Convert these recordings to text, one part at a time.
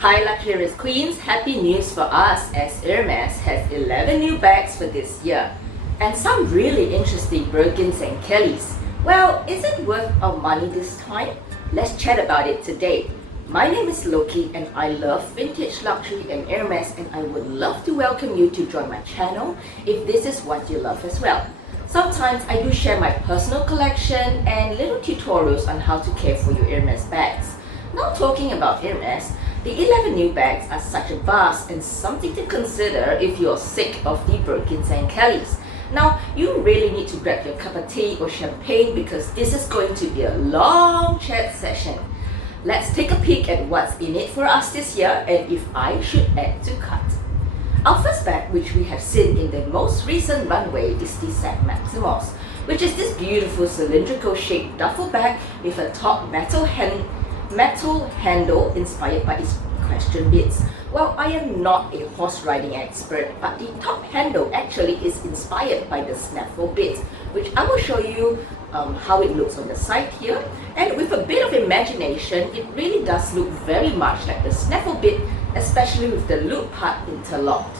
Hi luxurious queens, happy news for us as Hermes has 11 new bags for this year. And some really interesting Birkins and Kellys. Well, is it worth our money this time? Let's chat about it today. My name is Lokie and I love vintage luxury and Hermes, and I would love to welcome you to join my channel if this is what you love as well. Sometimes I do share my personal collection and little tutorials on how to care for your Hermes bags. Now talking about Hermes, the 11 new bags are such a vast and something to consider if you're sick of the Birkins and Kellys. Now, you really need to grab your cup of tea or champagne because this is going to be a long chat session. Let's take a peek at what's in it for us this year and if I should add to cart. Our first bag, which we have seen in the most recent runway, is the Sac Maximus, which is this beautiful cylindrical shaped duffel bag with a top metal handle inspired by its equestrian bits. Well, I am not a horse riding expert, but the top handle actually is inspired by the snaffle bit, which I will show you how it looks on the side here. And with a bit of imagination, it really does look very much like the snaffle bit, especially with the loop part interlocked.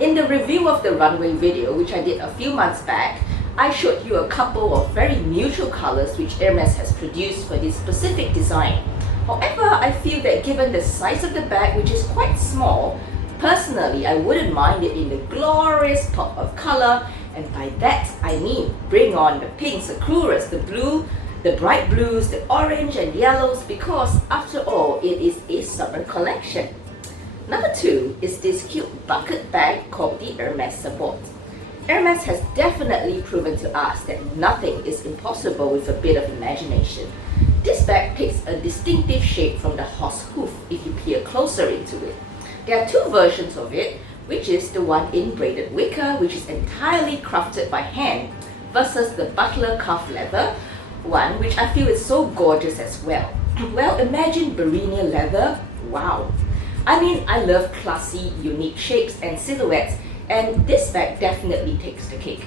In the review of the runway video, which I did a few months back, I showed you a couple of very neutral colors which Hermes has produced for this specific design. However, I feel that given the size of the bag, which is quite small, personally I wouldn't mind it in the glorious pop of color, and by that I mean bring on the pinks, the cruras, the blue, the bright blues, the orange and yellows, because after all it is a summer collection. Number 2 is this cute bucket bag called the Hermes Support. Hermes has definitely proven to us that nothing is impossible with a bit of imagination. This bag takes a distinctive shape from the horse hoof if you peer closer into it. There are two versions of it, which is the one in braided wicker, which is entirely crafted by hand, versus the butler cuff leather one, which I feel is so gorgeous as well. Well, imagine Barenia leather. Wow! I mean, I love classy, unique shapes and silhouettes, and this bag definitely takes the cake.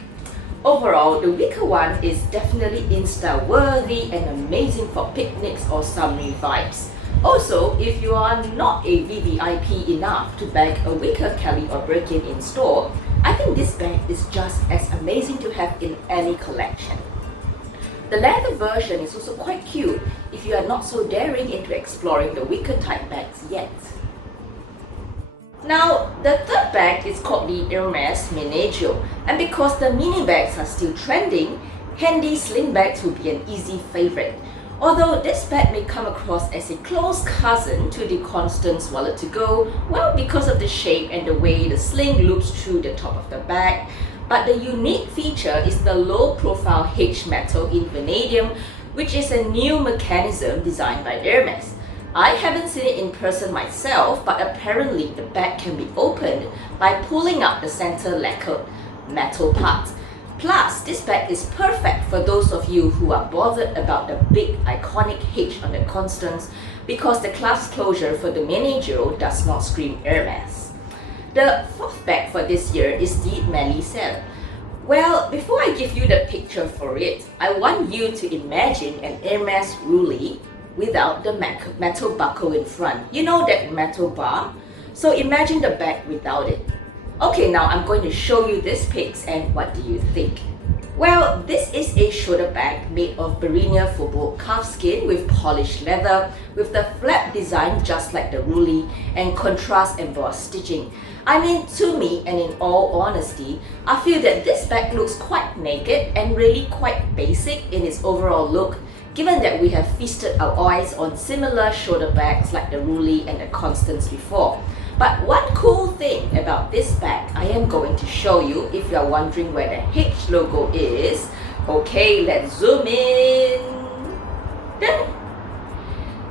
Overall, the wicker one is definitely Insta worthy and amazing for picnics or summery vibes. Also, if you are not a VVIP enough to bag a wicker Kelly or Birkin in store, I think this bag is just as amazing to have in any collection. The leather version is also quite cute if you are not so daring into exploring the wicker type bags yet. Now, the third bag is called the Hermes Minejo, and because the mini bags are still trending, handy sling bags will be an easy favorite. Although this bag may come across as a close cousin to the Constance Wallet to Go, well, because of the shape and the way the sling loops through the top of the bag, but the unique feature is the low-profile H metal in vanadium, which is a new mechanism designed by Hermes. I haven't seen it in person myself, but apparently the bag can be opened by pulling up the center lacquered metal part. Plus, this bag is perfect for those of you who are bothered about the big iconic H on the Constance, because the clasp closure for the Minejo does not scream Hermes. The fourth bag for this year is the Melisel. Well, before I give you the picture for it, I want you to imagine an Hermes rouleau without the metal buckle in front. You know that metal bar? So imagine the bag without it. Okay, now I'm going to show you these pics, and what do you think? Well, this is a shoulder bag made of Barenia Faubourg calf skin with polished leather, with the flap design just like the rouleau and contrast embossed stitching. I mean, to me, and in all honesty, I feel that this bag looks quite naked and really quite basic in its overall look, given that we have feasted our eyes on similar shoulder bags like the rouleau and the Constance before. But one cool thing about this bag I am going to show you if you are wondering where the H logo is. Okay, let's zoom in. Done.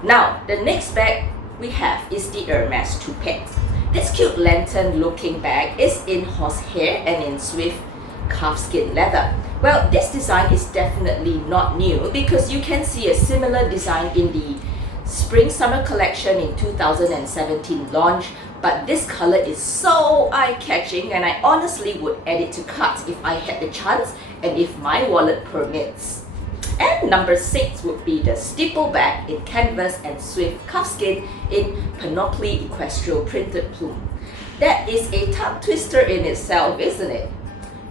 Now, the next bag we have is the Hermes Toupette. This cute lantern looking bag is in horsehair and in swift calfskin leather. Well, this design is definitely not new because you can see a similar design in the Spring-Summer collection in 2017 launch, but this color is so eye-catching and I honestly would add it to cart if I had the chance and if my wallet permits. And number 6 would be the steeple bag in canvas and swift calfskin in panoply equestrial printed plume. That is a tongue twister in itself, isn't it?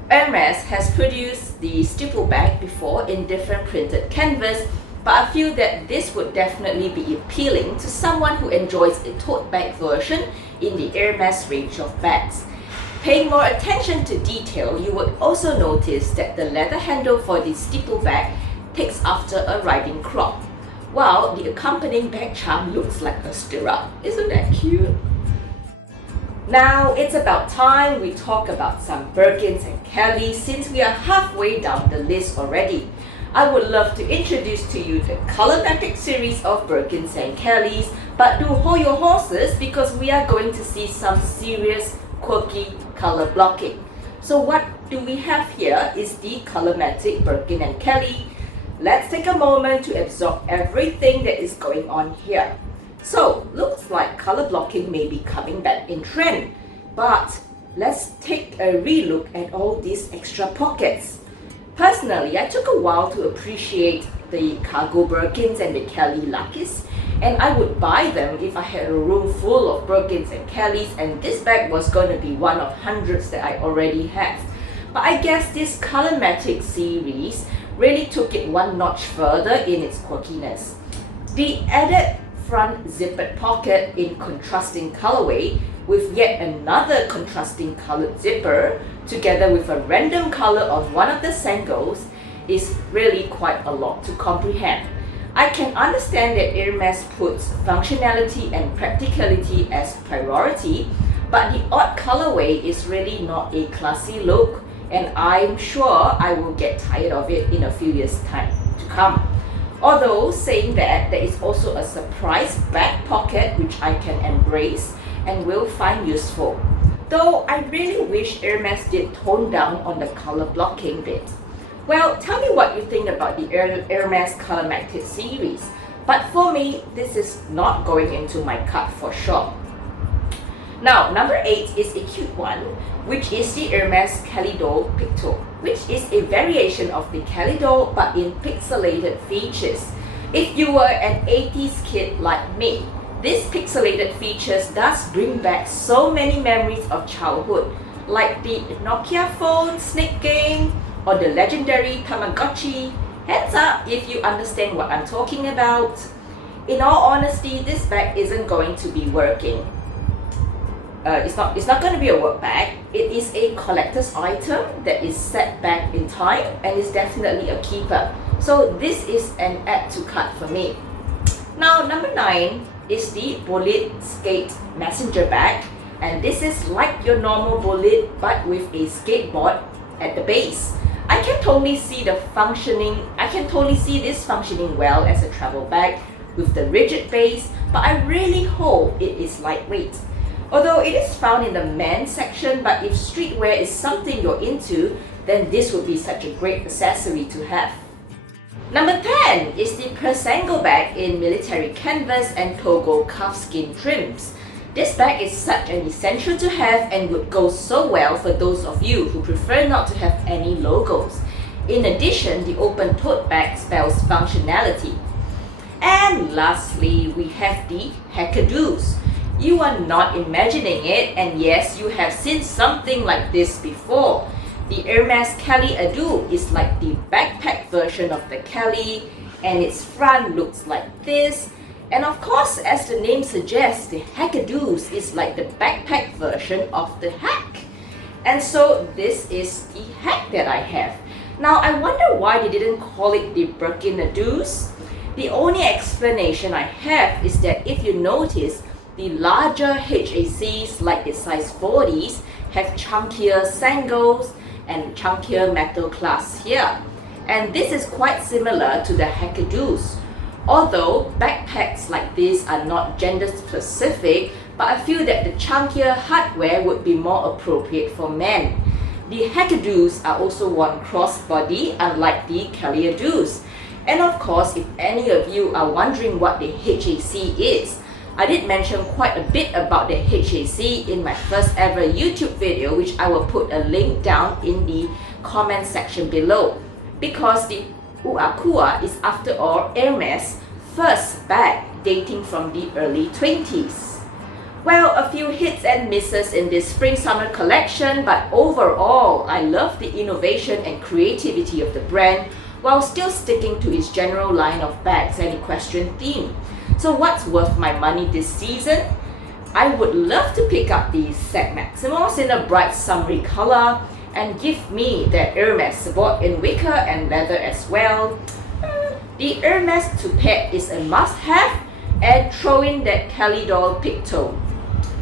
Hermes has produced the steeple bag before in different printed canvas, but I feel that this would definitely be appealing to someone who enjoys a tote bag version in the Hermes range of bags. Paying more attention to detail, you would also notice that the leather handle for the steeple bag takes after a riding crop, while the accompanying bag charm looks like a stirrup. Isn't that cute? Now it's about time we talk about some Birkins and Kellys since we are halfway down the list already. I would love to introduce to you the Colormatic series of Birkins and Kellys, but do hold your horses because we are going to see some serious quirky color blocking. So what do we have here is the Colormatic Birkin and Kelly. Let's take a moment to absorb everything that is going on here. So, looks like color blocking may be coming back in trend, but let's take a relook at all these extra pockets. Personally, I took a while to appreciate the cargo Birkins and the Kelly Lokies, and I would buy them if I had a room full of Birkins and Kellys, and this bag was going to be one of hundreds that I already have. But I guess this Colormatic series really took it one notch further in its quirkiness. The added front zippered pocket in contrasting colorway with yet another contrasting colored zipper together with a random color on one of the sangles is really quite a lot to comprehend. I can understand that Hermes puts functionality and practicality as priority, but the odd colorway is really not a classy look, and I'm sure I will get tired of it in a few years' time to come. Although saying that, there is also a surprise back pocket which I can embrace and will find useful. Though I really wish Hermes did tone down on the color blocking bit. Well, tell me what you think about the Hermes Colormatic series. But for me, this is not going into my cart for sure. Now, number 8 is a cute one, which is the Hermes Kelly Dole Picto, which is a variation of the Kelly Dole but in pixelated features. If you were an 80s kid like me, this pixelated features does bring back so many memories of childhood, like the Nokia phone snake game or the legendary Tamagotchi. Hands up if you understand what I'm talking about. In all honesty, this bag isn't going to be working. It's not going to be a work bag. It is a collector's item that is set back in time and is definitely a keeper. So this is an add to cart for me. Now number 9 is the Bolide Skate Messenger bag, and this is like your normal Bolide but with a skateboard at the base. I can totally see this functioning well as a travel bag with the rigid base, but I really hope it is lightweight. Although it is found in the men's section, but if streetwear is something you're into, then this would be such a great accessory to have. Number 10 is the Persango bag in military canvas and Togo calfskin trims. This bag is such an essential to have and would go so well for those of you who prefer not to have any logos. In addition, the open tote bag spells functionality. And lastly, we have the Hackadoos. You are not imagining it, and yes, you have seen something like this before. The Hermes Kelly Ado is like the backpack version of the Kelly, and its front looks like this. And of course, as the name suggests, the Hackadoos is like the backpack version of the hack. And so this is the hack that I have. Now I wonder why they didn't call it the Birkinadoos. The only explanation I have is that if you notice, the larger HACs like the size 40s have chunkier sangles and chunkier metal clasps here. And this is quite similar to the Hackadoos. Although backpacks like this are not gender specific, but I feel that the chunkier hardware would be more appropriate for men. The Hackadoos are also worn crossbody unlike the Kellyadoos. And of course, if any of you are wondering what the HAC is, I did mention quite a bit about the HAC in my first ever YouTube video, which I will put a link down in the comment section below. Because the Uakua is after all Hermes' first bag dating from the early 20s. Well, a few hits and misses in this spring-summer collection, but overall, I love the innovation and creativity of the brand while still sticking to its general line of bags and equestrian theme. So what's worth my money this season? I would love to pick up these Sac Maximos in a bright summery color and give me that Hermes Support in wicker and leather as well. The Hermes Toupette is a must-have, and throw in that Kelly Dole pigtail.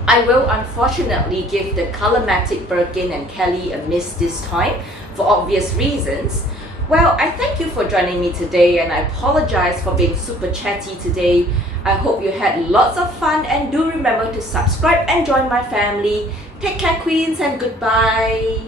I will unfortunately give the Colormatic Birkin and Kelly a miss this time for obvious reasons. Well, I thank you for joining me today, and I apologize for being super chatty today. I hope you had lots of fun, and do remember to subscribe and join my family. Take care, queens, and goodbye.